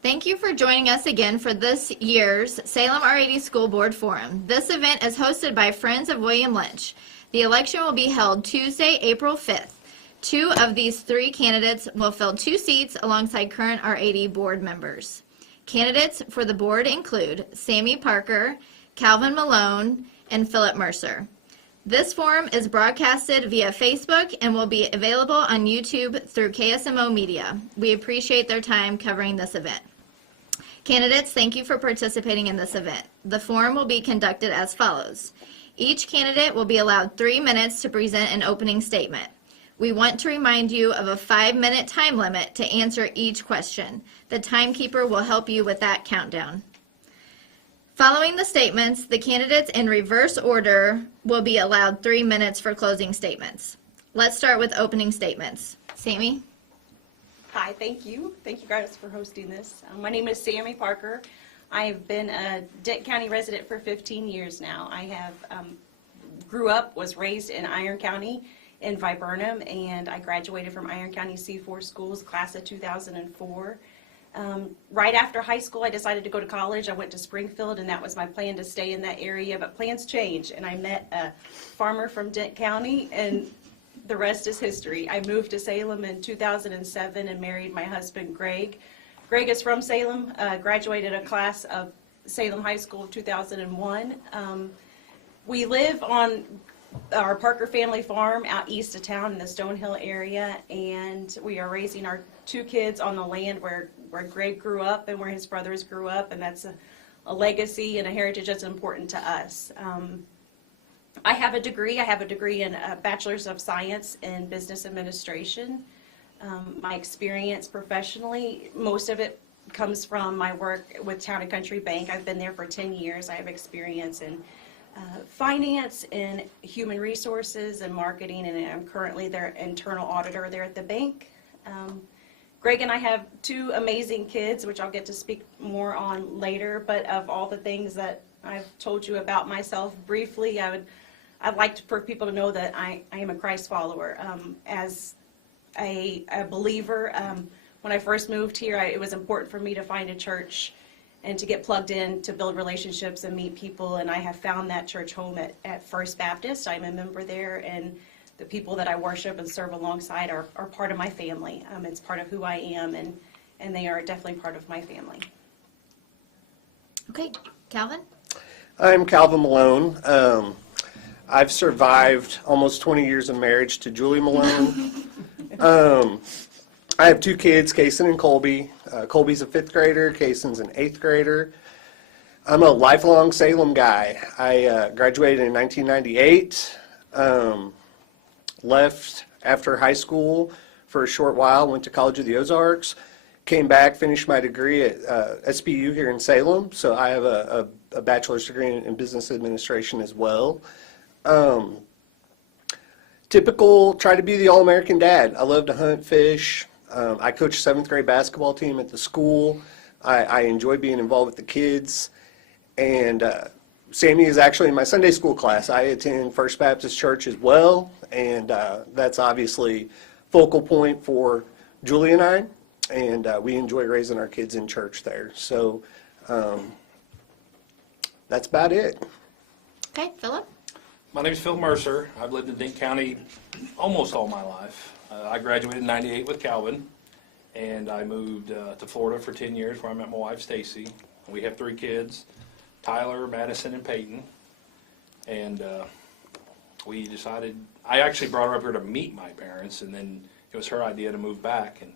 Thank you for joining us again for this year's Salem R-80 School Board Forum. This event is hosted by Friends of William Lynch. The election will be held Tuesday, April 5th. Two of these three candidates will fill 2 seats alongside current R-80 board members. Candidates for the board include Sammy Parker, Calvin Malone, and Philip Mercer. This forum is broadcasted via Facebook and will be available on YouTube through KSMO Media. We appreciate their time covering this event. Candidates, thank you for participating in this event. The forum will be conducted as follows. Each candidate will be allowed 3 minutes to present an opening statement. We want to remind you of a 5-minute time limit to answer each question. The timekeeper will help you with that countdown. Following the statements, the candidates in reverse order will be allowed 3 minutes for closing statements. Let's start with opening statements. Sammy? Hi, thank you. Thank you guys for hosting this. My name is Sammy Parker. I have been a Denton County resident for 15 years now. I have was raised in Iron County in Viburnum, and I graduated from Iron County C4 schools, class of 2004. Right after high school, I decided to go to college. I went to Springfield, and that was my plan to stay in that area, but plans change, and I met a farmer from Denton County, and the rest is history. I moved to Salem in 2007 and married my husband, Greg. Greg is from Salem, graduated a class of Salem High School of 2001. We live on our Parker family farm out east of town in the Stonehill area, and we are raising our 2 kids on the land where Greg grew up and where his brothers grew up, and that's a legacy and a heritage that's important to us. I have a degree. I have a degree in a Bachelor's of Science in Business Administration. My experience professionally, most of it comes from my work with Town and Country Bank. I've been there for 10 years. I have experience in finance and human resources and marketing, and I'm currently their internal auditor there at the bank. Greg and I have 2 amazing kids, which I'll get to speak more on later, but of all the things that I've told you about myself briefly, I'd like for people to know that I am a Christ follower. As a believer, when I first moved here, it was important for me to find a church and to get plugged in, to build relationships and meet people, and I have found that church home at First Baptist. I'm a member there, and the people that I worship and serve alongside are part of my family. It's part of who I am, and they are definitely part of my family. Okay, Calvin? I'm Calvin Malone. I've survived almost 20 years of marriage to Julie Malone. I have 2 kids, Kason and Colby. Colby's a 5th grader, Kason's an 8th grader. I'm a lifelong Salem guy. I graduated in 1998, left after high school for a short while, went to College of the Ozarks, came back, finished my degree at SBU here in Salem, so I have a bachelor's degree in business administration as well. Typical, try to be the all-American dad. I love to hunt, fish. I coach a 7th grade basketball team at the school. I enjoy being involved with the kids. And Sammy is actually in my Sunday school class. I attend First Baptist Church as well, and that's obviously focal point for Julie and I, and we enjoy raising our kids in church there. So that's about it. Okay, Philip? My name is Phil Mercer. I've lived in Denton County almost all my life. I graduated in '98 with Calvin, and I moved to Florida for 10 years where I met my wife, Stacy. We have 3 kids, Tyler, Madison, and Peyton. And we decided, I actually brought her up here to meet my parents, and then it was her idea to move back. And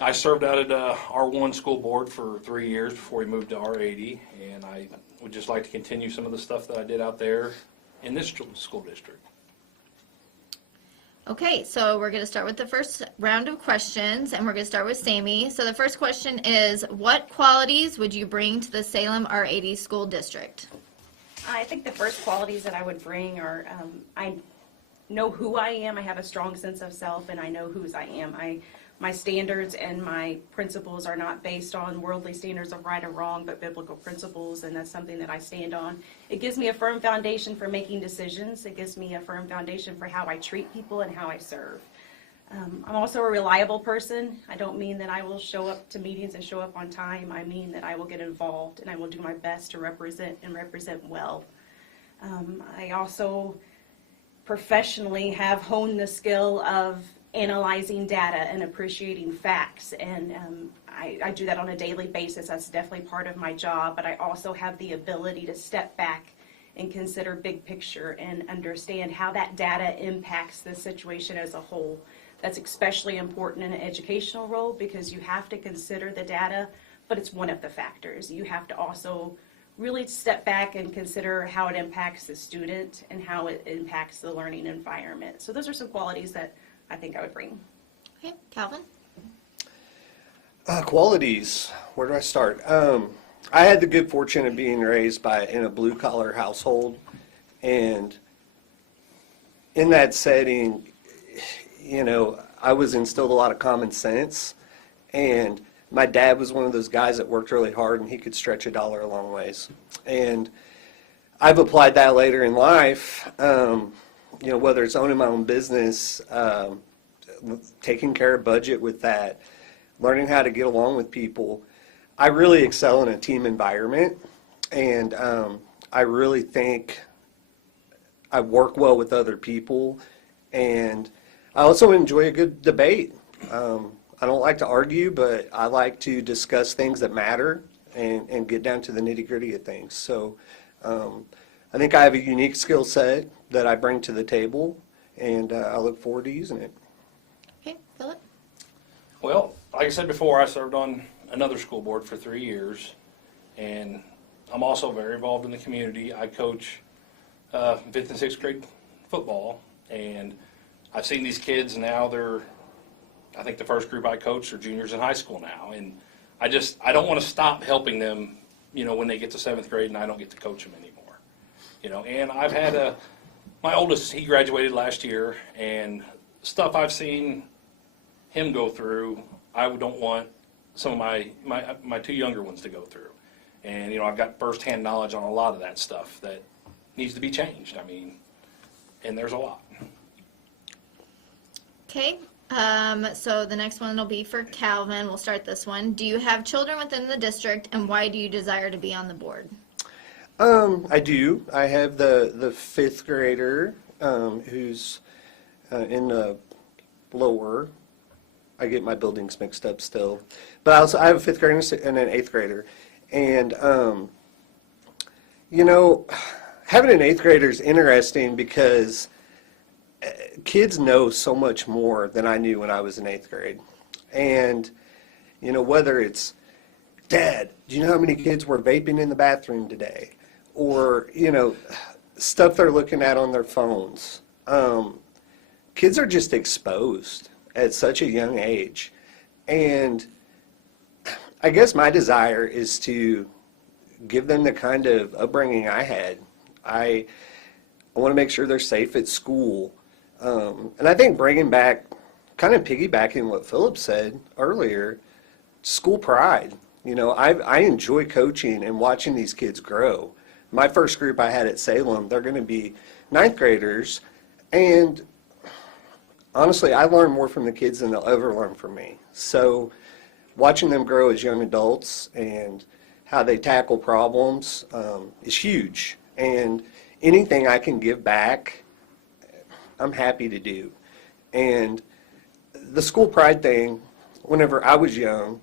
I served out at R1 school board for 3 years before we moved to R-80, and I would just like to continue some of the stuff that I did out there in this school district. Okay, so we're going to start with the first round of questions, and we're going to start with Sammy. So the first question is, what qualities would you bring to the Salem R-80 school district? I think the first qualities that I would bring are, I know who I am, I have a strong sense of self, and I know whose I am. My standards and my principles are not based on worldly standards of right or wrong, but biblical principles, and that's something that I stand on. It gives me a firm foundation for making decisions. It gives me a firm foundation for how I treat people and how I serve. I'm also a reliable person. I don't mean that I will show up to meetings and show up on time. I mean that I will get involved and I will do my best to represent and represent well. I also professionally have honed the skill of analyzing data and appreciating facts, and I do that on a daily basis. That's definitely part of my job, but I also have the ability to step back and consider big picture and understand how that data impacts the situation as a whole. That's especially important in an educational role because you have to consider the data, but it's one of the factors. You have to also really step back and consider how it impacts the student and how it impacts the learning environment. So those are some qualities that I think I would bring. Okay, Calvin? Qualities, where do I start? I had the good fortune of being raised in a blue-collar household, and in that setting, you know, I was instilled a lot of common sense, and my dad was one of those guys that worked really hard, and he could stretch a dollar a long ways. And I've applied that later in life, you know, whether it's owning my own business, taking care of budget with that, learning how to get along with people. I really excel in a team environment, and I really think I work well with other people, and I also enjoy a good debate. I don't like to argue, but I like to discuss things that matter and get down to the nitty-gritty of things. So I think I have a unique skill set that I bring to the table, and I look forward to using it. Okay, Philip? Well, like I said before, I served on another school board for 3 years, and I'm also very involved in the community. I coach 5th and 6th grade football, and I've seen these kids now. I think the first group I coach are juniors in high school now, and I don't want to stop helping them, you know, when they get to 7th grade and I don't get to coach them anymore, you know. And I've had my oldest, he graduated last year, and stuff I've seen him go through, I don't want some of my 2 younger ones to go through. And, you know, I've got firsthand knowledge on a lot of that stuff that needs to be changed. I mean, and there's a lot. Okay, so the next one will be for Calvin. We'll start this one. Do you have children within the district, and why do you desire to be on the board? I do. I have the 5th grader who's in the lower. I get my buildings mixed up still. But I have a 5th grader and an 8th grader. And, you know, having an 8th grader is interesting because kids know so much more than I knew when I was in 8th grade. And, you know, whether it's, Dad, do you know how many kids were vaping in the bathroom today? Or, you know, stuff they're looking at on their phones. Kids are just exposed at such a young age. And I guess my desire is to give them the kind of upbringing I had. I want to make sure they're safe at school. And I think bringing back, kind of piggybacking what Philip said earlier, school pride. You know, I enjoy coaching and watching these kids grow. My first group I had at Salem, they're going to be 9th graders, and honestly, I learn more from the kids than they'll ever learn from me. So watching them grow as young adults and how they tackle problems is huge. And anything I can give back, I'm happy to do. And the school pride thing, whenever I was young,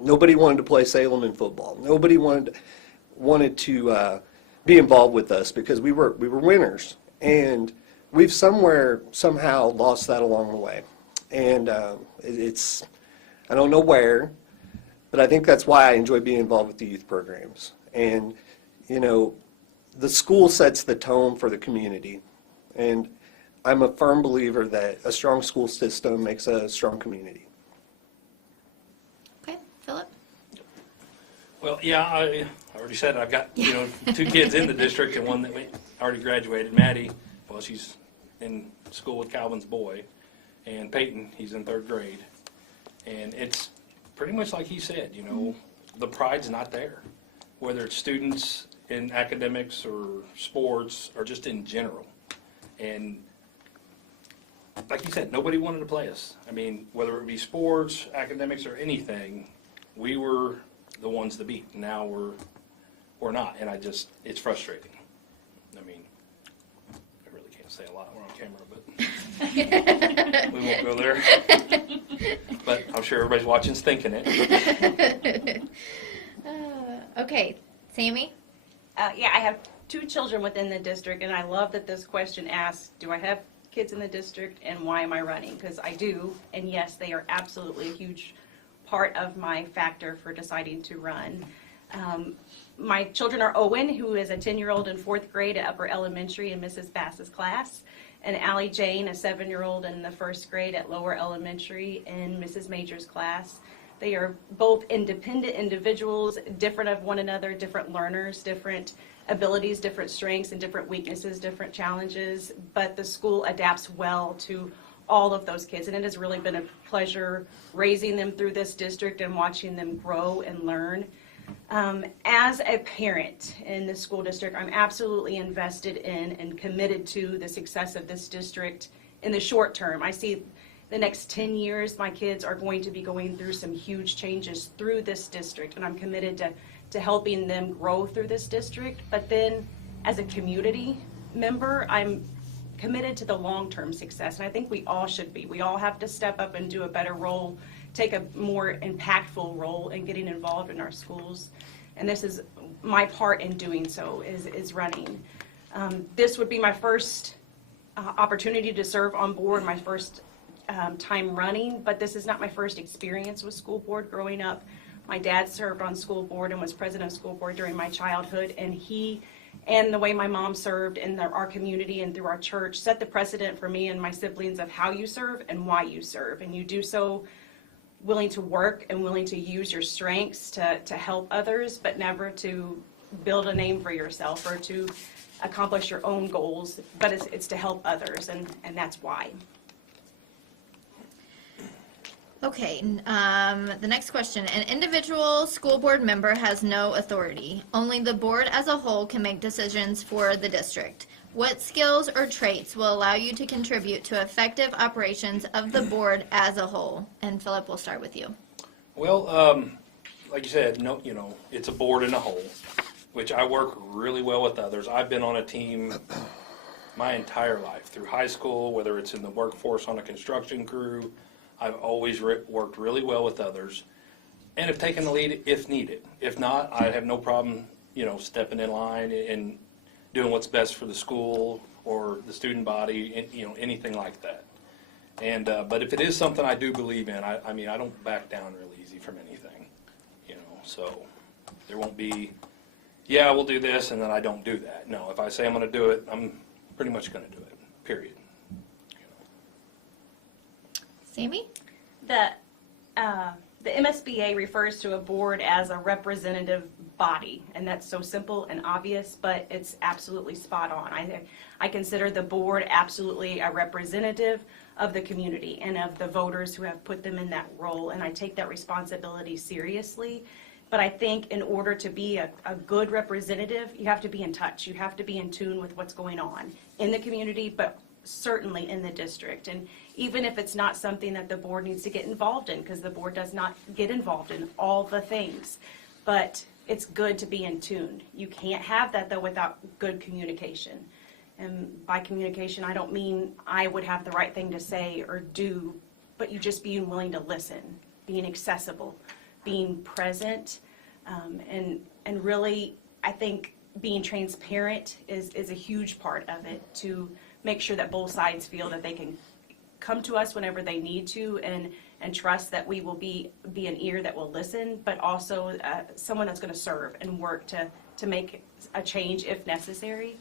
nobody wanted to play Salem in football. Nobody wanted to be involved with us because we were winners. And we've somehow lost that along the way. And it's, I don't know where, but I think that's why I enjoy being involved with the youth programs. And, you know, the school sets the tone for the community. And I'm a firm believer that a strong school system makes a strong community. Okay, Philip? Well, yeah, I already said I've got, you know, 2 kids in the district and one that already graduated. Maddie, well, she's in school with Calvin's boy, and Peyton, he's in 3rd grade. And it's pretty much like he said, you know, the pride's not there, whether it's students in academics or sports or just in general. And like you said, nobody wanted to play us. I mean, whether it be sports, academics, or anything, we were the ones to beat. Now we're not, and it's frustrating. I mean, I really can't say a lot. We're on camera, but we won't go there. But I'm sure everybody's watching's thinking it. Okay, Sammy? Yeah, I have 2 children within the district, and I love that this question asks, do I have kids in the district, and why am I running? Because I do, and yes, they are absolutely a huge part of my factor for deciding to run. My children are Owen, who is a 10-year-old in 4th grade at upper elementary in Mrs. Bass's class, and Allie Jane, a 7-year-old in the 1st grade at lower elementary in Mrs. Major's class. They are both independent individuals, different of one another, different learners, different abilities, different strengths and different weaknesses, different challenges, but the school adapts well to all of those kids, and it has really been a pleasure raising them through this district and watching them grow and learn. As a parent in the school district, I'm absolutely invested in and committed to the success of this district in the short term. I see the next 10 years, my kids are going to be going through some huge changes through this district, and I'm committed to helping them grow through this district. But then, as a community member, I'm committed to the long-term success, and I think we all should be. We all have to step up and do a better role, take a more impactful role in getting involved in our schools, and this is my part in doing so, is running. This would be my first opportunity to serve on board, my first time running, but this is not my first experience with school board. Growing up, my dad served on school board and was president of school board during my childhood, and he and the way my mom served in our community and through our church set the precedent for me and my siblings of how you serve and why you serve, and you do so willing to work and willing to use your strengths to help others, but never to build a name for yourself or to accomplish your own goals, but it's to help others, and that's why. Okay, the next question. An individual school board member has no authority. Only the board as a whole can make decisions for the district. What skills or traits will allow you to contribute to effective operations of the board as a whole? And Philip, we'll start with you. Well, like you said, it's a board and a whole, which I work really well with others. I've been on a team my entire life, through high school, whether it's in the workforce on a construction crew. I've always worked really well with others and have taken the lead if needed. If not, I have no problem, stepping in line and doing what's best for the school or the student body, and, anything like that. And but if it is something I do believe in, I mean, I don't back down really easy from anything, so there won't be, yeah, we'll do this, and then I don't do that. No, if I say I'm going to do it, I'm pretty much going to do it, period. Sammy? The MSBA refers to a board as a representative body, and that's so simple and obvious, but it's absolutely spot on. I consider the board absolutely a representative of the community and of the voters who have put them in that role, and I take that responsibility seriously. But I think in order to be a good representative, you have to be in touch. You have to be in tune with what's going on in the community, but certainly in the district. And even if it's not something that the board needs to get involved in, because the board does not get involved in all the things, but it's good to be in tune. You can't have that, though, without good communication. And by communication, I don't mean I would have the right thing to say or do, but you just being willing to listen, being accessible, being present, and really, I think being transparent is a huge part of it, to make sure that both sides feel that they can come to us whenever they need to, and trust that we will be an ear that will listen, but also someone that's going to serve and work to make a change if necessary.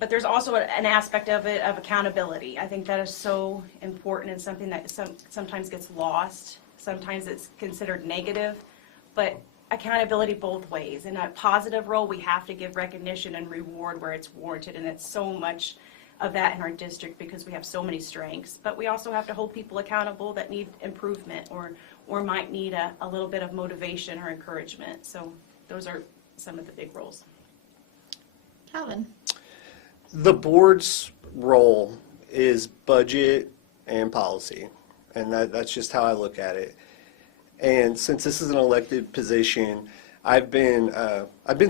But there's also an aspect of it of accountability. I think that is so important and something that sometimes gets lost. Sometimes it's considered negative, but accountability both ways. In a positive role, we have to give recognition and reward where it's warranted, and it's so much of that in our district because we have so many strengths. But we also have to hold people accountable that need improvement or might need a little bit of motivation or encouragement. So those are some of the big roles. Calvin? The board's role is budget and policy, and that's just how I look at it. And since this is an elected position, I've been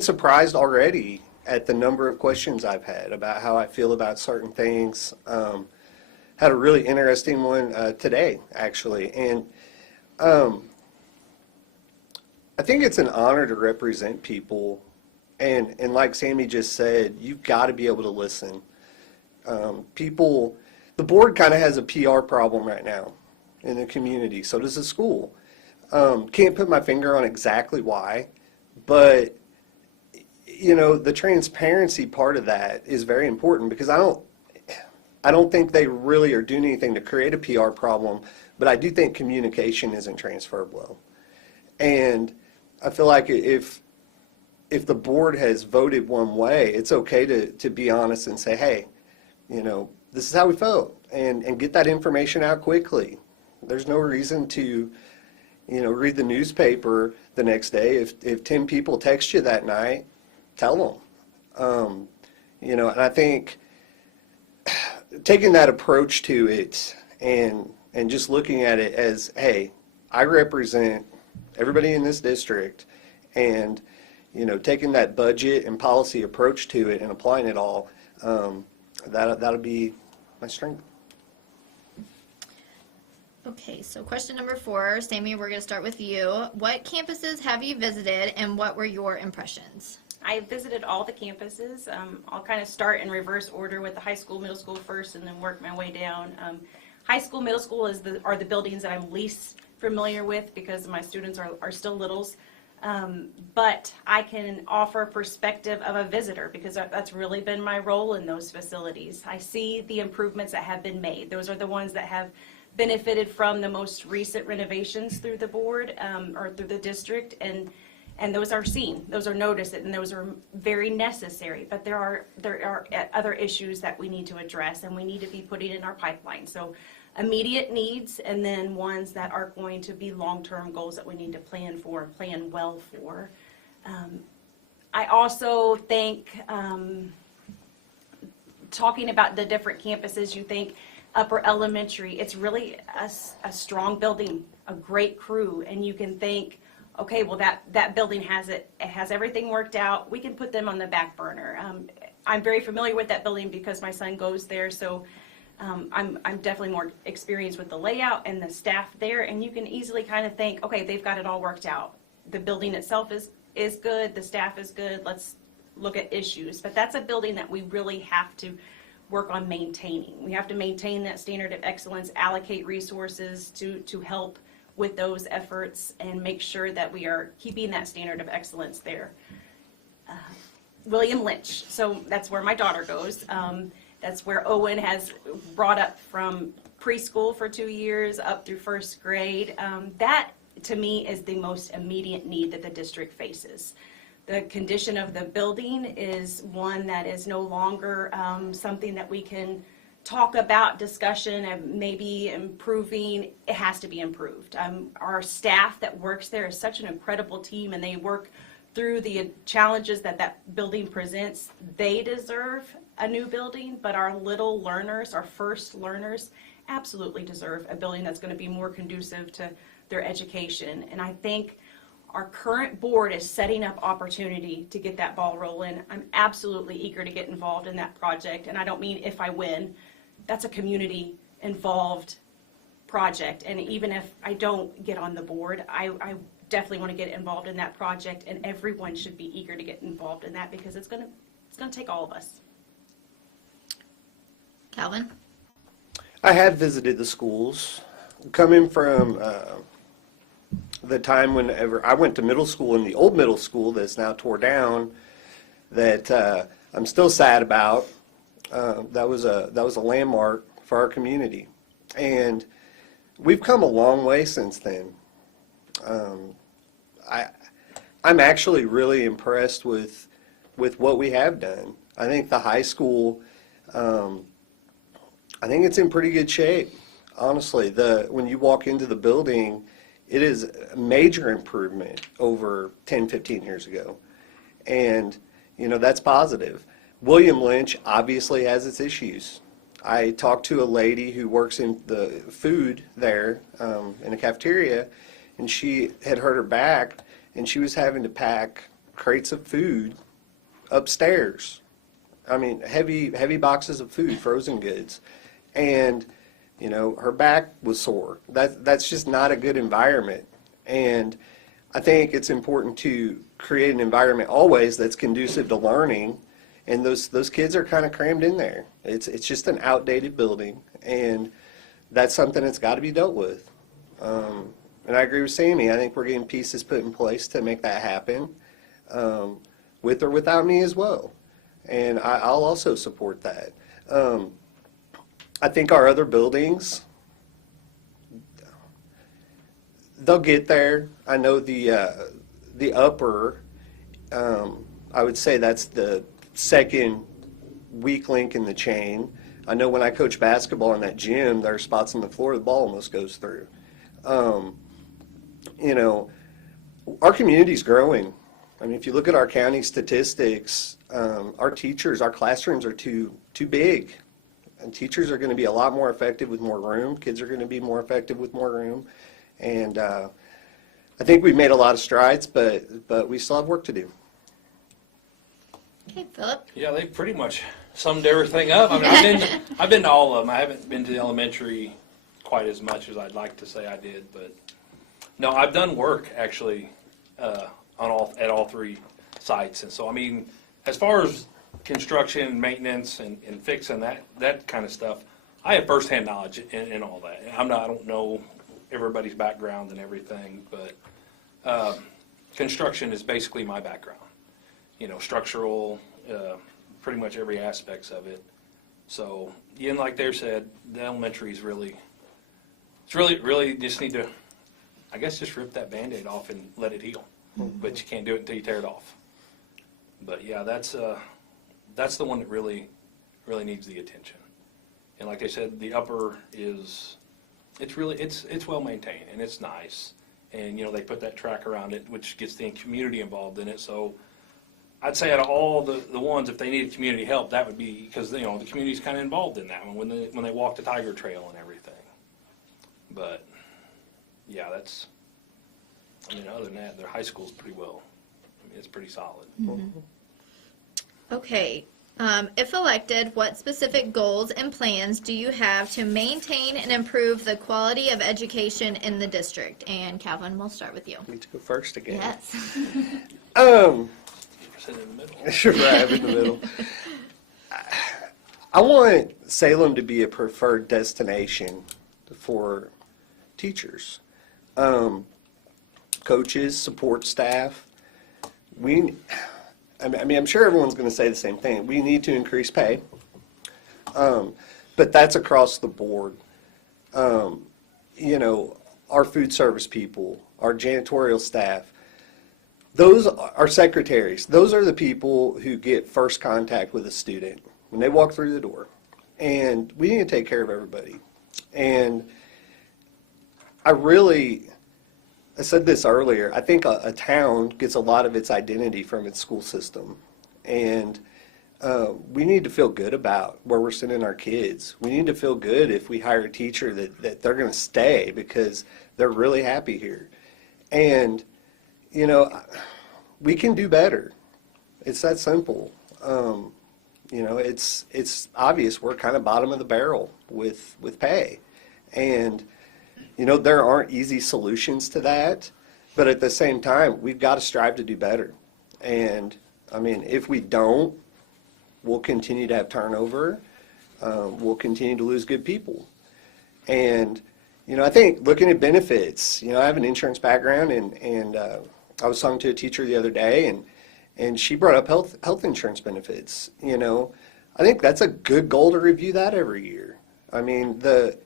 surprised already at the number of questions I've had about how I feel about certain things. Had a really interesting one today, actually, and I think it's an honor to represent people, and like Sammy just said, you've got to be able to listen. People, the board kind of has a PR problem right now in the community. So does the school. Can't put my finger on exactly why, but you know, the transparency part of that is very important, because I don't think they really are doing anything to create a PR problem, but I do think communication isn't transferred well. And I feel like if the board has voted one way, it's okay to be honest and say, hey, you know, this is how we vote, and get that information out quickly. There's no reason to, you know, read the newspaper the next day. If 10 people text you that night, tell them. You know, and I think taking that approach to it and just looking at it as, hey, I represent everybody in this district, and you know, taking that budget and policy approach to it and applying it all, that'll be my strength. Okay, so question number 4, Sammy, we're going to start with you. What campuses have you visited, and what were your impressions? I visited all the campuses. I'll kind of start in reverse order with the high school, middle school first, and then work my way down. High school, middle school are the buildings that I'm least familiar with, because my students are still littles. But I can offer perspective of a visitor, because that's really been my role in those facilities. I see the improvements that have been made. Those are the ones that have benefited from the most recent renovations through the board, or through the district, and those are seen, those are noticed, and those are very necessary. But there are other issues that we need to address, and we need to be putting in our pipeline. So immediate needs, and then ones that are going to be long-term goals that we need to plan for and plan well for. I also think, talking about the different campuses, you think upper elementary, it's really a strong building, a great crew, and you can think, okay, well that building it has everything worked out. We can put them on the back burner. I'm very familiar with that building because my son goes there, so I'm definitely more experienced with the layout and the staff there, and you can easily kind of think, okay, they've got it all worked out. The building itself is good, the staff is good, let's look at issues. But that's a building that we really have to work on maintaining. We have to maintain that standard of excellence, allocate resources to help with those efforts, and make sure that we are keeping that standard of excellence there. William Lynch, so that's where my daughter goes. That's where Owen has brought up from preschool for 2 years up through first grade. That, to me, is the most immediate need that the district faces. The condition of the building is one that is no longer something that we can talk about, discussion, and maybe improving. It has to be improved. Our staff that works there is such an incredible team, and they work through the challenges that building presents. They deserve a new building, but our little learners, our first learners, absolutely deserve a building that's going to be more conducive to their education. And I think our current board is setting up opportunity to get that ball rolling. I'm absolutely eager to get involved in that project, and I don't mean if I win. That's a community involved project, and even if I don't get on the board, I definitely want to get involved in that project, and everyone should be eager to get involved in that, because it's going to take all of us. Calvin? I have visited the schools. Coming from the time whenever I went to middle school, in the old middle school that's now tore down, that I'm still sad about. That was a landmark for our community, and we've come a long way since then. I'm actually really impressed with what we have done. I think the high school, I think it's in pretty good shape. Honestly, when you walk into the building, it is a major improvement over 10, 15 years ago. And, you know, that's positive. William Lynch obviously has its issues. I talked to a lady who works in the food there in the cafeteria, and she had hurt her back, and she was having to pack crates of food upstairs. I mean, heavy boxes of food, frozen goods, and her back was sore. That's just not a good environment, and I think it's important to create an environment always that's conducive to learning. And those kids are kind of crammed in there. It's just an outdated building, and that's something that's got to be dealt with. And I agree with Sammy. I think we're getting pieces put in place to make that happen, with or without me as well. And I'll also support that. I think our other buildings, they'll get there. I know the upper, I would say that's the second weak link in the chain. I know when I coach basketball in that gym, there are spots on the floor the ball almost goes through. Our community's growing. I mean, if you look at our county statistics, our classrooms are too big. And teachers are going to be a lot more effective with more room. Kids are going to be more effective with more room. And I think we've made a lot of strides, but we still have work to do. Okay, Philip. Yeah, they pretty much summed everything up. I mean, I've been to all of them. I haven't been to the elementary quite as much as I'd like to say I did, but no, I've done work actually at all three sites, and so I mean, as far as construction, maintenance, and fixing that kind of stuff, I have firsthand knowledge in all that. I don't know everybody's background and everything, but construction is basically my background. Structural, pretty much every aspects of it. So, and like they said, the elementary is really just need to, I guess, just rip that Band-Aid off and let it heal. Mm-hmm. But you can't do it until you tear it off. But yeah, that's the one that really needs the attention. And like they said, the upper is, it's well maintained and it's nice. And they put that track around it, which gets the community involved in it. So I'd say out of all the ones, if they needed community help, that would be, because the community's kind of involved in that one when they walk the Tiger Trail and everything. But yeah, other than that, their high school's pretty well. I mean, it's pretty solid. Mm-hmm. Okay. If elected, what specific goals and plans do you have to maintain and improve the quality of education in the district? And Calvin, we'll start with you. Me to go first again. Yes. Sit in the middle. Right in the middle. I want Salem to be a preferred destination for teachers, coaches, support staff. I'm sure everyone's going to say the same thing. We need to increase pay, but that's across the board. Our food service people, our janitorial staff, those are secretaries. Those are the people who get first contact with a student when they walk through the door. And we need to take care of everybody. And I said this earlier, I think a town gets a lot of its identity from its school system. And we need to feel good about where we're sending our kids. We need to feel good if we hire a teacher that they're going to stay because they're really happy here. And we can do better. It's that simple. It's obvious we're kind of bottom of the barrel with pay. And, there aren't easy solutions to that. But at the same time, we've got to strive to do better. And, if we don't, we'll continue to have turnover. We'll continue to lose good people. And, I think looking at benefits, I have an insurance background, and I was talking to a teacher the other day, and she brought up health insurance benefits. I think that's a good goal to review that every year. The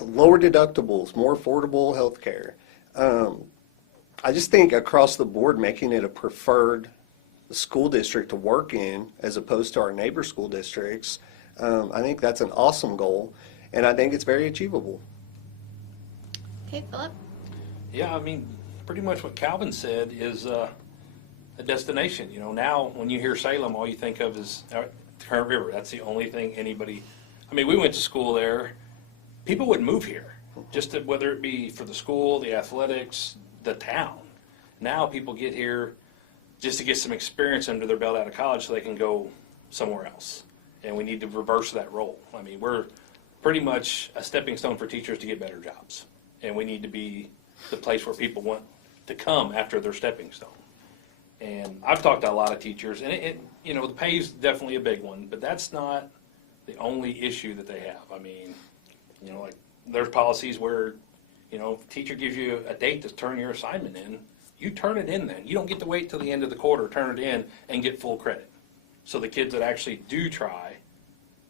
lower deductibles, more affordable health care. I just think across the board, making it a preferred school district to work in as opposed to our neighbor school districts, I think that's an awesome goal, and I think it's very achievable. Okay, Philip? Yeah, pretty much what Calvin said is a destination. Now when you hear Salem, all you think of is the Current River. That's the only thing anybody I mean, we went to school there. People would move here, just to, whether it be for the school, the athletics, the town. Now people get here just to get some experience under their belt out of college so they can go somewhere else. And we need to reverse that role. I mean, we're pretty much a stepping stone for teachers to get better jobs. And we need to be the place where people want to come after their stepping stone. And I've talked to a lot of teachers, and you know, the pay is definitely a big one, but that's not the only issue that they have. I mean, you know, like there's policies where, you know, if a teacher gives you a date to turn your assignment in, you turn it in then. You don't get to wait till the end of the quarter, turn it in, and get full credit. So the kids that actually do try,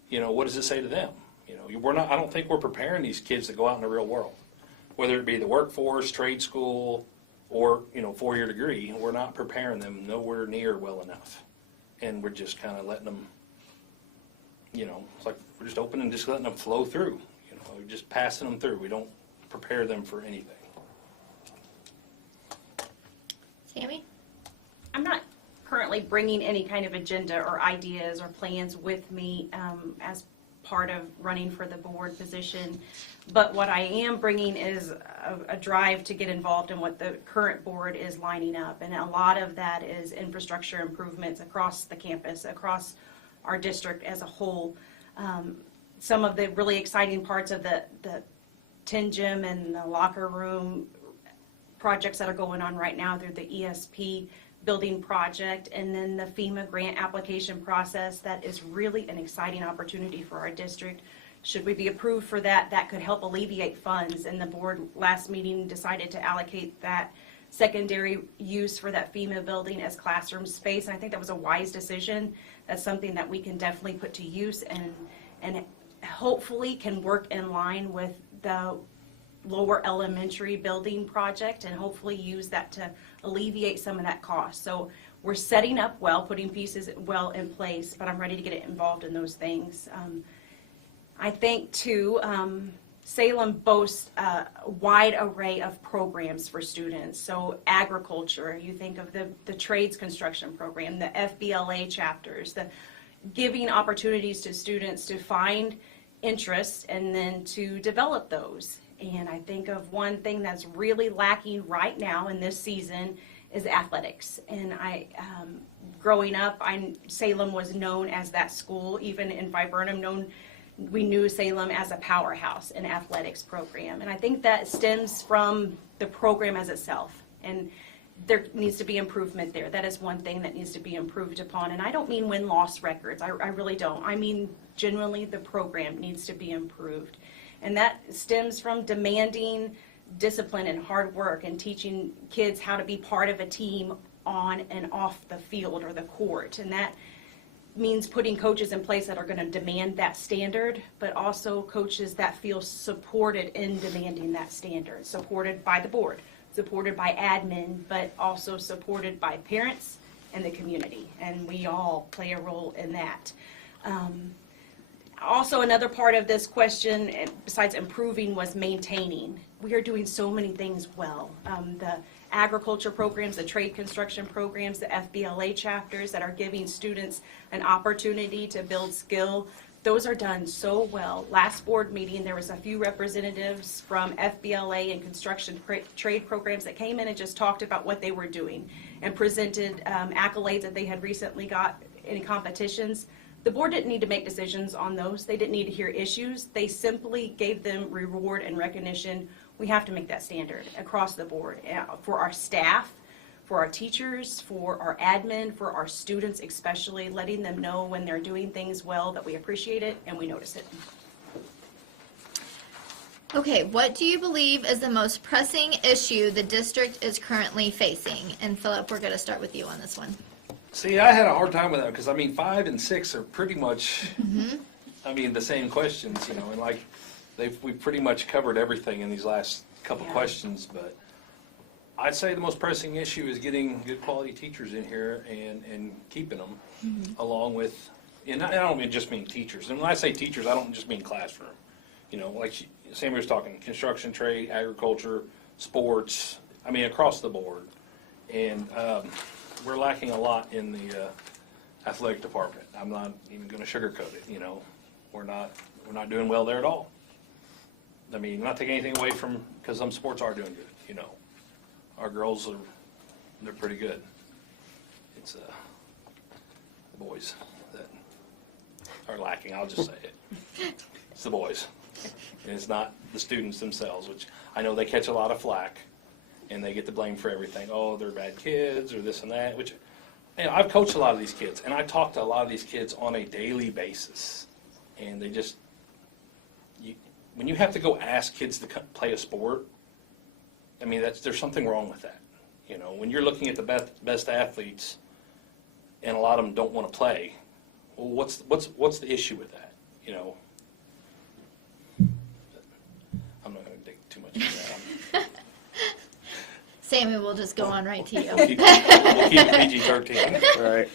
you know, what does it say to them? You know, we're not, I don't think we're preparing these kids to go out in the real world. Whether it be the workforce, trade school, or, you know, 4-year degree, we're not preparing them nowhere near well enough. And we're just kind of letting them, you know, it's like we're just open and just letting them flow through. You know, we're just passing them through. We don't prepare them for anything. Sammy? I'm not currently bringing any kind of agenda or ideas or plans with me as part of running for the board position, but what I am bringing is a drive to get involved in what the current board is lining up, and a lot of that is infrastructure improvements across the campus, across our district as a whole. Some of the really exciting parts of the tin gym and the locker room projects that are going on right now through the ESP building project, and then the FEMA grant application process that is really an exciting opportunity for our district. Should we be approved for that, that could help alleviate funds, and the board last meeting decided to allocate that secondary use for that FEMA building as classroom space, and I think that was a wise decision. That's something that we can definitely put to use and hopefully can work in line with the lower elementary building project, and hopefully use that to alleviate some of that cost. So we're setting up well, putting pieces well in place, but I'm ready to get involved in those things. I think too, Salem boasts a wide array of programs for students. So agriculture, you think of the trades construction program, the FBLA chapters, the giving opportunities to students to find interests and then to develop those. And I think of one thing that's really lacking right now in this season is athletics. And growing up, Salem was known as that school. Even in Viburnum, we knew Salem as a powerhouse in athletics program. And I think that stems from the program as itself. And there needs to be improvement there. That is one thing that needs to be improved upon. And I don't mean win-loss records. I really don't. I mean, generally, the program needs to be improved. And that stems from demanding discipline and hard work and teaching kids how to be part of a team on and off the field or the court. And that means putting coaches in place that are going to demand that standard, but also coaches that feel supported in demanding that standard, supported by the board, supported by admin, but also supported by parents and the community. And we all play a role in that. Also, another part of this question, besides improving, was maintaining. We are doing so many things well. The agriculture programs, the trade construction programs, the FBLA chapters that are giving students an opportunity to build skill, those are done so well. Last board meeting, there was a few representatives from FBLA and construction trade programs that came in and just talked about what they were doing and presented accolades that they had recently got in competitions. The board didn't need to make decisions on those. They didn't need to hear issues. They simply gave them reward and recognition. We have to make that standard across the board for our staff, for our teachers, for our admin, for our students especially, letting them know when they're doing things well that we appreciate it and we notice it. Okay, what do you believe is the most pressing issue the district is currently facing? And Philip, we're going to start with you on this one. See, I had a hard time with that because, I mean, 5 and 6 are pretty much, I mean, the same questions, you know, and like we pretty much covered everything in these last couple questions, but I'd say the most pressing issue is getting good quality teachers in here and keeping them, along with, and I don't just mean teachers. And when I say teachers, I don't just mean classroom. You know, like Sammy was talking, construction, trade, agriculture, sports, I mean, across the board. And we're lacking a lot in the athletic department. I'm not even going to sugarcoat it, you know. We're we're not doing well there at all. I mean, not taking anything away from, because some sports are doing good, you know. Our girls they're pretty good. It's the boys that are lacking, I'll just say it. It's the boys. And it's not the students themselves, which I know they catch a lot of flack, and they get the blame for everything. Oh, they're bad kids, or this and that, which, you know, I've coached a lot of these kids, and I talk to a lot of these kids on a daily basis, and they just, when you have to go ask kids to play a sport, I mean, there's something wrong with that. You know, when you're looking at the best athletes, and a lot of them don't want to play, well, what's the issue with that? You know, I'm not going to dig too much into that. Sammy, we'll just go on right to you. We'll keep PG-13. Right.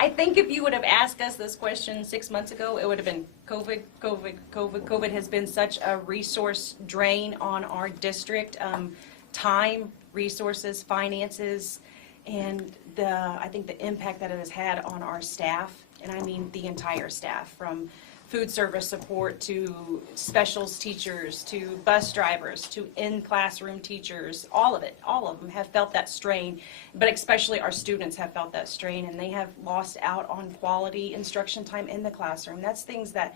I think if you would have asked us this question 6 months ago, it would have been COVID, COVID, COVID. COVID has been such a resource drain on our district, time, resources, finances, and I think the impact that it has had on our staff, and I mean the entire staff, from food service support to specials teachers to bus drivers to in-classroom teachers, all of them have felt that strain, but especially our students have felt that strain, and they have lost out on quality instruction time in the classroom. That's things that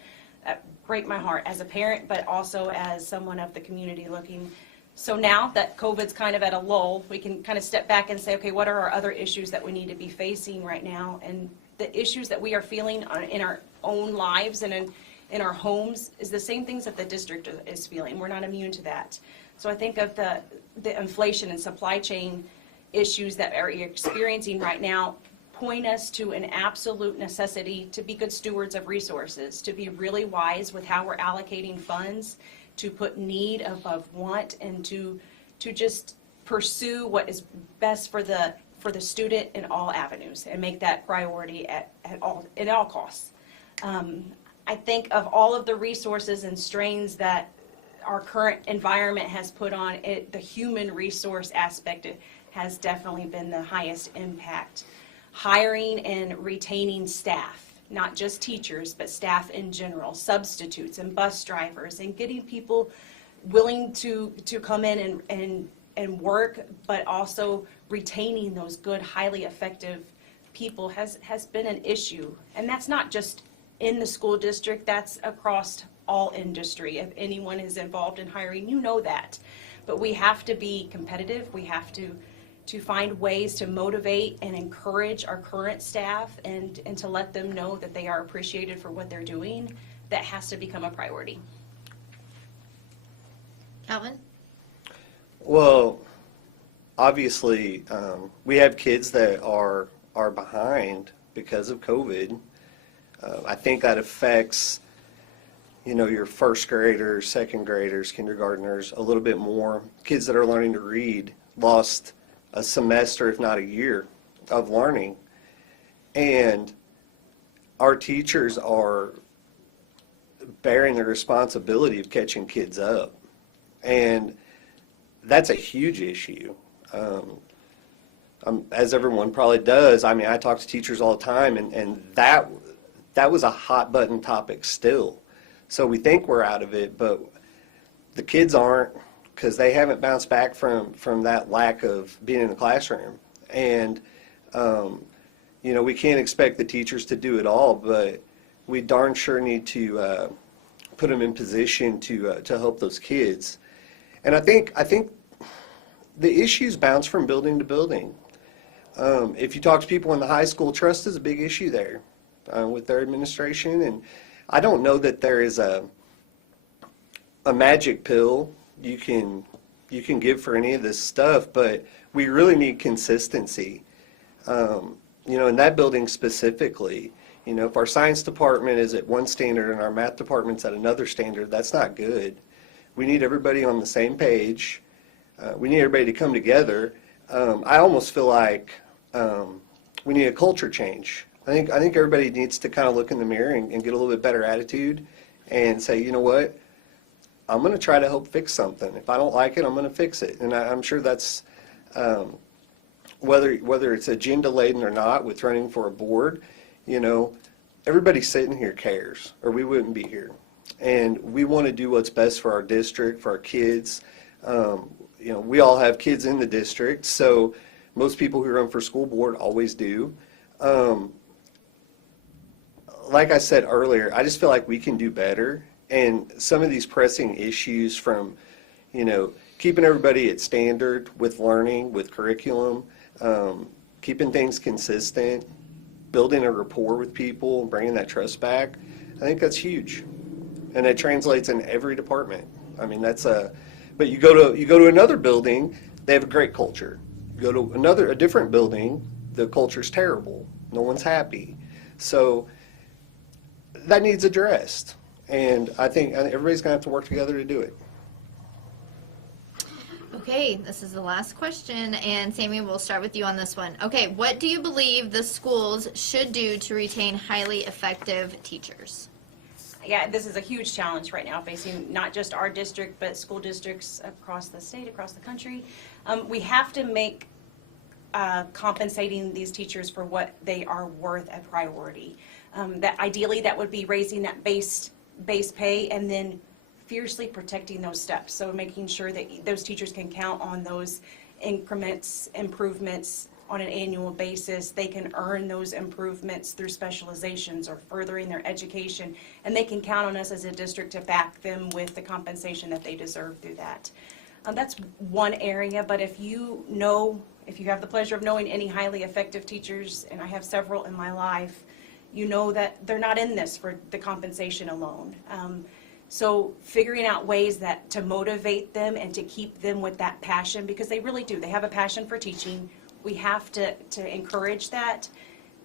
break my heart as a parent, but also as someone of the community looking. So now that COVID's kind of at a lull, we can kind of step back and say, okay, what are our other issues that we need to be facing right now? And the issues that we are feeling in our own lives and in our homes is the same things that the district is feeling. We're not immune to that. So I think of the inflation and supply chain issues that are experiencing right now point us to an absolute necessity to be good stewards of resources, to be really wise with how we're allocating funds, to put need above want, and to just pursue what is best for the student in all avenues and make that priority at all costs. I think of all of the resources and strains that our current environment has put on it, the human resource aspect has definitely been the highest impact. Hiring and retaining staff, not just teachers, but staff in general, substitutes and bus drivers, and getting people willing to come in and work, but also retaining those good, highly effective people has been an issue. And that's not just in the school district, that's across all industry. If anyone is involved in hiring, you know that. But we have to be competitive. We have to find ways to motivate and encourage our current staff and to let them know that they are appreciated for what they're doing. That has to become a priority. Calvin? Well, obviously, we have kids that are behind because of COVID. I think that affects, your first graders, second graders, kindergartners a little bit more. Kids that are learning to read lost a semester, if not a year, of learning. And our teachers are bearing the responsibility of catching kids up. And that's a huge issue. As everyone probably does, I talk to teachers all the time, and that was a hot button topic still. So we think we're out of it, but the kids aren't, because they haven't bounced back from that lack of being in the classroom. And, we can't expect the teachers to do it all, but we darn sure need to put them in position to help those kids. And I think the issues bounce from building to building. If you talk to people in the high school, trust is a big issue there with their administration. And I don't know that there is a magic pill you can give for any of this stuff, but we really need consistency. In that building specifically, if our science department is at one standard and our math department's at another standard, that's not good. We need everybody on the same page. We need everybody to come together. I almost feel like we need a culture change. I think everybody needs to kind of look in the mirror and get a little bit better attitude and say, you know what, I'm going to try to help fix something. If I don't like it, I'm going to fix it. And I'm sure that's whether it's agenda laden or not with running for a board, everybody sitting here cares, or we wouldn't be here. And we want to do what's best for our district, for our kids. We all have kids in the district, so most people who run for school board always do. Like I said earlier, I just feel like we can do better. And some of these pressing issues from, keeping everybody at standard with learning, with curriculum, keeping things consistent, building a rapport with people, bringing that trust back, I think that's huge. And it translates in every department. I mean, but you go to another building, they have a great culture. You go to a different building, the culture's terrible. No one's happy. So that needs addressed. And I think everybody's going to have to work together to do it. Okay, this is the last question, and Sammy, we'll start with you on this one. Okay, what do you believe the schools should do to retain highly effective teachers? Yeah, this is a huge challenge right now facing not just our district, but school districts across the state, across the country. We have to make compensating these teachers for what they are worth a priority. That ideally, that would be raising that base pay and then fiercely protecting those steps. So making sure that those teachers can count on those increments, improvements on an annual basis. They can earn those improvements through specializations or furthering their education, and they can count on us as a district to back them with the compensation that they deserve through that. That's one area, but if you have the pleasure of knowing any highly effective teachers, and I have several in my life, you know that they're not in this for the compensation alone. So figuring out ways to motivate them and to keep them with that passion, because they really do. They have a passion for teaching. We have to encourage that.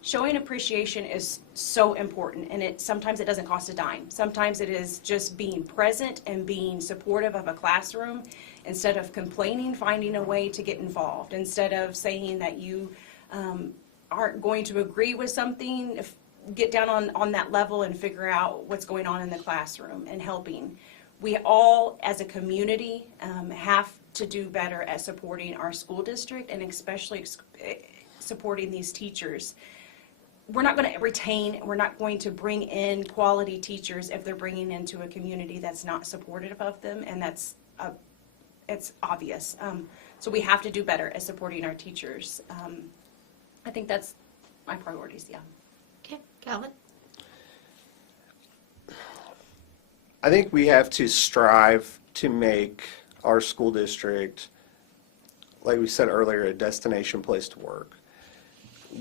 Showing appreciation is so important, and sometimes it doesn't cost a dime. Sometimes it is just being present and being supportive of a classroom. Instead of complaining, finding a way to get involved. Instead of saying that you aren't going to agree with something, get down on that level and figure out what's going on in the classroom and helping. We all, as a community, have to do better at supporting our school district and especially supporting these teachers. We're not going to bring in quality teachers if they're bringing into a community that's not supportive of them, and it's obvious. So we have to do better at supporting our teachers. I think that's my priorities, yeah. Okay, Calvin? I think we have to strive to make our school district, like we said earlier, a destination place to work.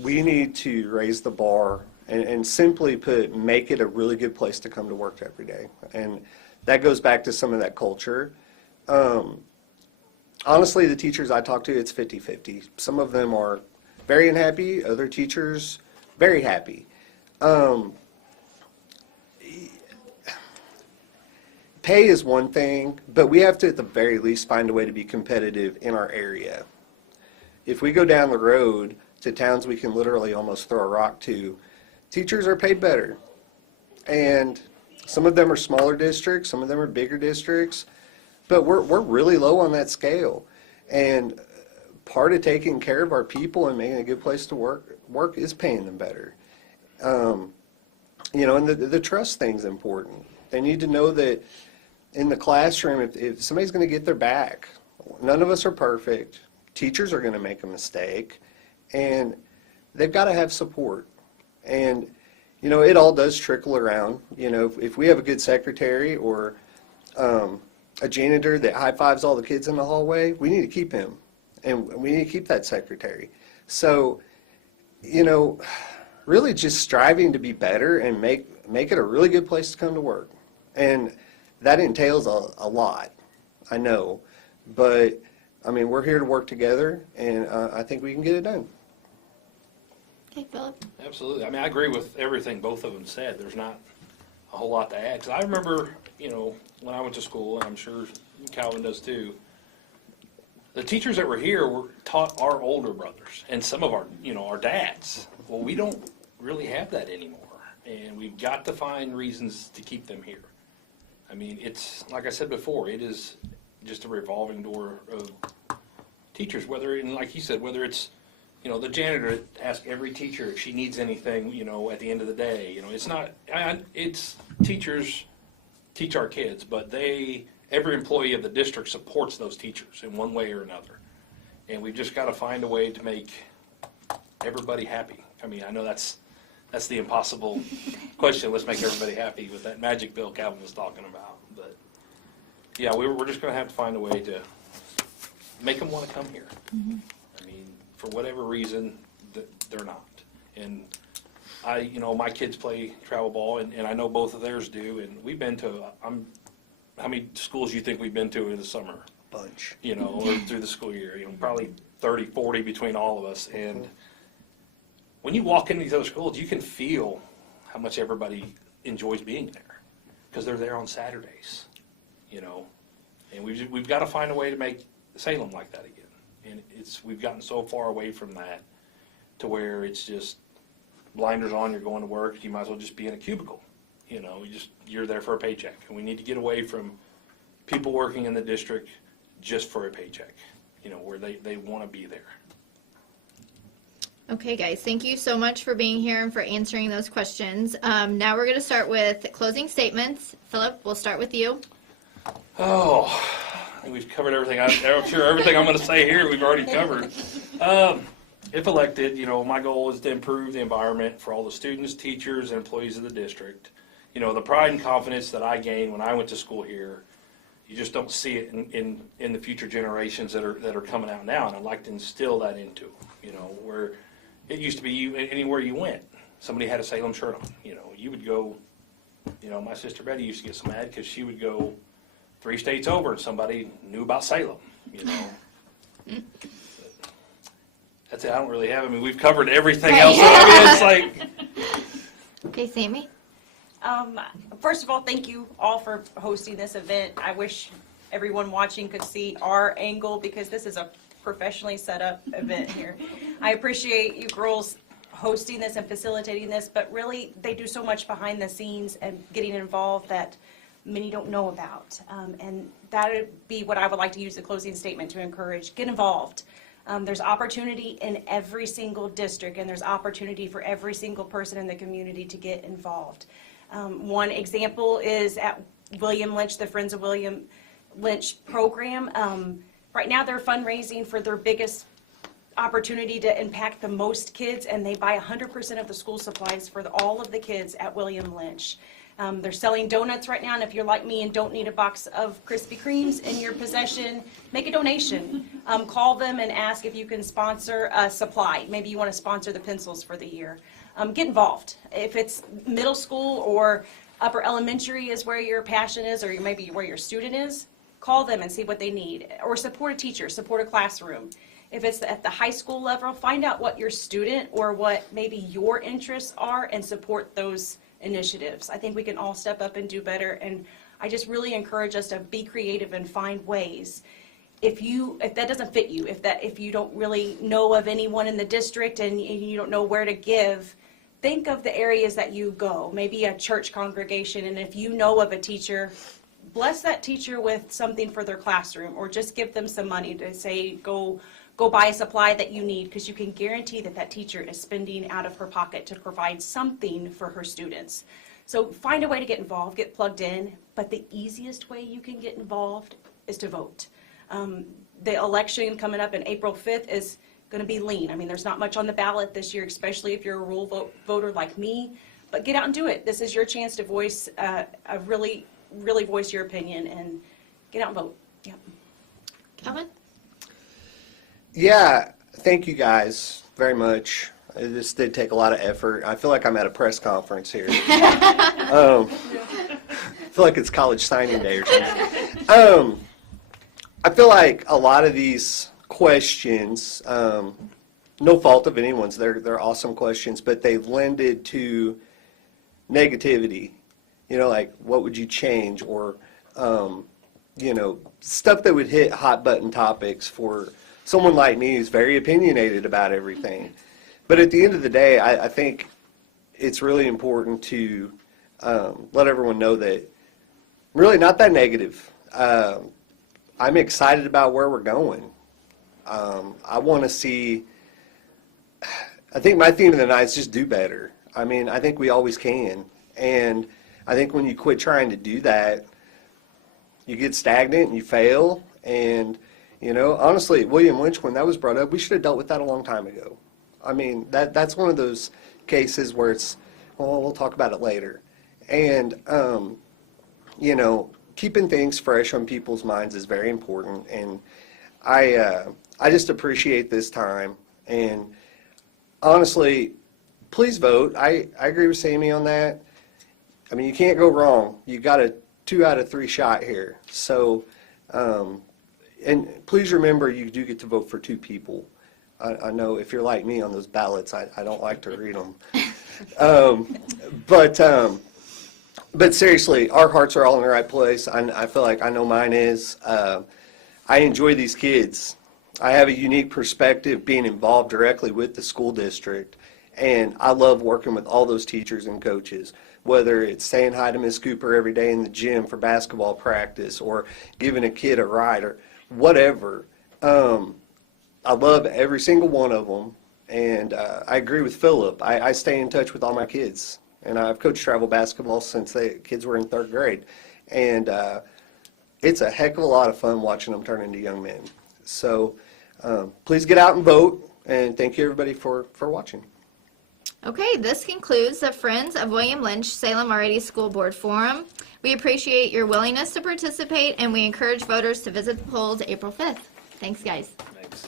We need to raise the bar and simply put, make it a really good place to come to work every day. And that goes back to some of that culture. Honestly, the teachers I talk to, it's 50-50. Some of them are very unhappy, other teachers very happy. Pay is one thing, but we have to at the very least find a way to be competitive in our area. If we go down the road to towns we can literally almost throw a rock to, teachers are paid better. And some of them are smaller districts, some of them are bigger districts, but we're really low on that scale. And part of taking care of our people and making a good place to work is paying them better. And the trust thing's important. They need to know that in the classroom, if somebody's going to get their back, none of us are perfect. Teachers are going to make a mistake, and they've got to have support. And, it all does trickle around. If we have a good secretary or a janitor that high-fives all the kids in the hallway, we need to keep him, and we need to keep that secretary. So, really just striving to be better and make it a really good place to come to work. And that entails a lot, I know. But, we're here to work together, and I think we can get it done. Okay, Philip? Absolutely. I agree with everything both of them said. There's not a whole lot to add. Because I remember, when I went to school, and I'm sure Calvin does too, the teachers that were here were taught our older brothers and some of our dads. Well, we don't really have that anymore. And we've got to find reasons to keep them here. It's, like I said before, it is just a revolving door of teachers, like he said, whether it's, the janitor asks every teacher if she needs anything, at the end of the day. It's not, it's teachers teach our kids, but every employee of the district supports those teachers in one way or another. And we've just got to find a way to make everybody happy. I mean, I know that's the impossible question. Let's make everybody happy with that magic bill Calvin was talking about. But yeah, we're just going to have to find a way to make them want to come here. Mm-hmm. I mean, for whatever reason, they're not. And my kids play travel ball, and I know both of theirs do. And we've been to, how many schools you think we've been to in the summer? Bunch. Or through the school year, probably 30, 40 between all of us. And when you walk into these other schools, you can feel how much everybody enjoys being there because they're there on Saturdays, And we've got to find a way to make Salem like that again. And we've gotten so far away from that to where it's just blinders on, you're going to work, you might as well just be in a cubicle. You're there for a paycheck. And we need to get away from people working in the district just for a paycheck, where they want to be there. Okay, guys, thank you so much for being here and for answering those questions. Now we're going to start with closing statements. Philip, we'll start with you. Oh, I think we've covered everything. I'm sure everything I'm going to say here we've already covered. If elected, my goal is to improve the environment for all the students, teachers, and employees of the district. The pride and confidence that I gained when I went to school here, you just don't see it in the future generations that are coming out now, and I'd like to instill that into them, where it used to be anywhere you went, somebody had a Salem shirt on. You would go, my sister Betty used to get so mad because she would go 3 states over and somebody knew about Salem, That's it. I don't really have. I mean, we've covered everything else. It's like. Okay, Sammy. First of all, thank you all for hosting this event. I wish everyone watching could see our angle because this is a professionally set up event here. I appreciate you girls hosting this and facilitating this, but really they do so much behind the scenes and getting involved that many don't know about. And that would be what I would like to use the closing statement to encourage. Get involved. There's opportunity in every single district, and there's opportunity for every single person in the community to get involved. One example is at William Lynch, the Friends of William Lynch program. Right now they're fundraising for their biggest opportunity to impact the most kids, and they buy 100% of the school supplies for all of the kids at William Lynch. They're selling donuts right now, and if you're like me and don't need a box of Krispy Kremes in your possession, make a donation. Call them and ask if you can sponsor a supply. Maybe you want to sponsor the pencils for the year. Get involved. If it's middle school or upper elementary is where your passion is, or maybe where your student is, call them and see what they need. Or support a teacher, support a classroom. If it's at the high school level, find out what your student or what maybe your interests are and support those initiatives. I think we can all step up and do better, and I just really encourage us to be creative and find ways. If that doesn't fit you, if you don't really know of anyone in the district and you don't know where to give, think of the areas that you go, maybe a church congregation, and if you know of a teacher, bless that teacher with something for their classroom, or just give them some money to say, go buy a supply that you need, because you can guarantee that teacher is spending out of her pocket to provide something for her students. So find a way to get involved, get plugged in, but the easiest way you can get involved is to vote. The election coming up in April 5th is going to be lean. I mean, there's not much on the ballot this year, especially if you're a rural voter like me, but get out and do it. This is your chance to voice, really voice your opinion, and get out and vote. Yep. Calvin? Yeah, thank you guys very much. This did take a lot of effort. I feel like I'm at a press conference here. I feel like it's college signing day or something. I feel like a lot of these questions, no fault of anyone's, they're awesome questions, but they've lended to negativity. Like, what would you change? Or, stuff that would hit hot button topics for someone like me who's very opinionated about everything. But at the end of the day, I think it's really important to let everyone know that I'm really not that negative. I'm excited about where we're going. I want to see, I think my theme of the night is just do better. I mean, I think we always can. And I think when you quit trying to do that, you get stagnant and you fail. And, you know, honestly, William Lynch, when that was brought up, we should have dealt with that a long time ago. I mean, that's one of those cases where it's, well, we'll talk about it later. And, you know, keeping things fresh on people's minds is very important. And I just appreciate this time. And honestly, please vote. I agree with Sammy on that. I mean, you can't go wrong. You got a 2 out of 3 shot here. So, and please remember, you do get to vote for 2 people. I know if you're like me on those ballots, I don't like to read them. But seriously, our hearts are all in the right place. I feel like I know mine is. I enjoy these kids. I have a unique perspective being involved directly with the school district. And I love working with all those teachers and coaches, whether it's saying hi to Miss Cooper every day in the gym for basketball practice or giving a kid a ride or whatever. I love every single one of them. And I agree with Philip. I stay in touch with all my kids. And I've coached travel basketball since the kids were in 3rd grade. And it's a heck of a lot of fun watching them turn into young men. So please get out and vote. And thank you, everybody, for watching. Okay, this concludes the Friends of William Lynch Salem R-80 School Board Forum. We appreciate your willingness to participate, and we encourage voters to visit the polls April 5th. Thanks, guys. Thanks.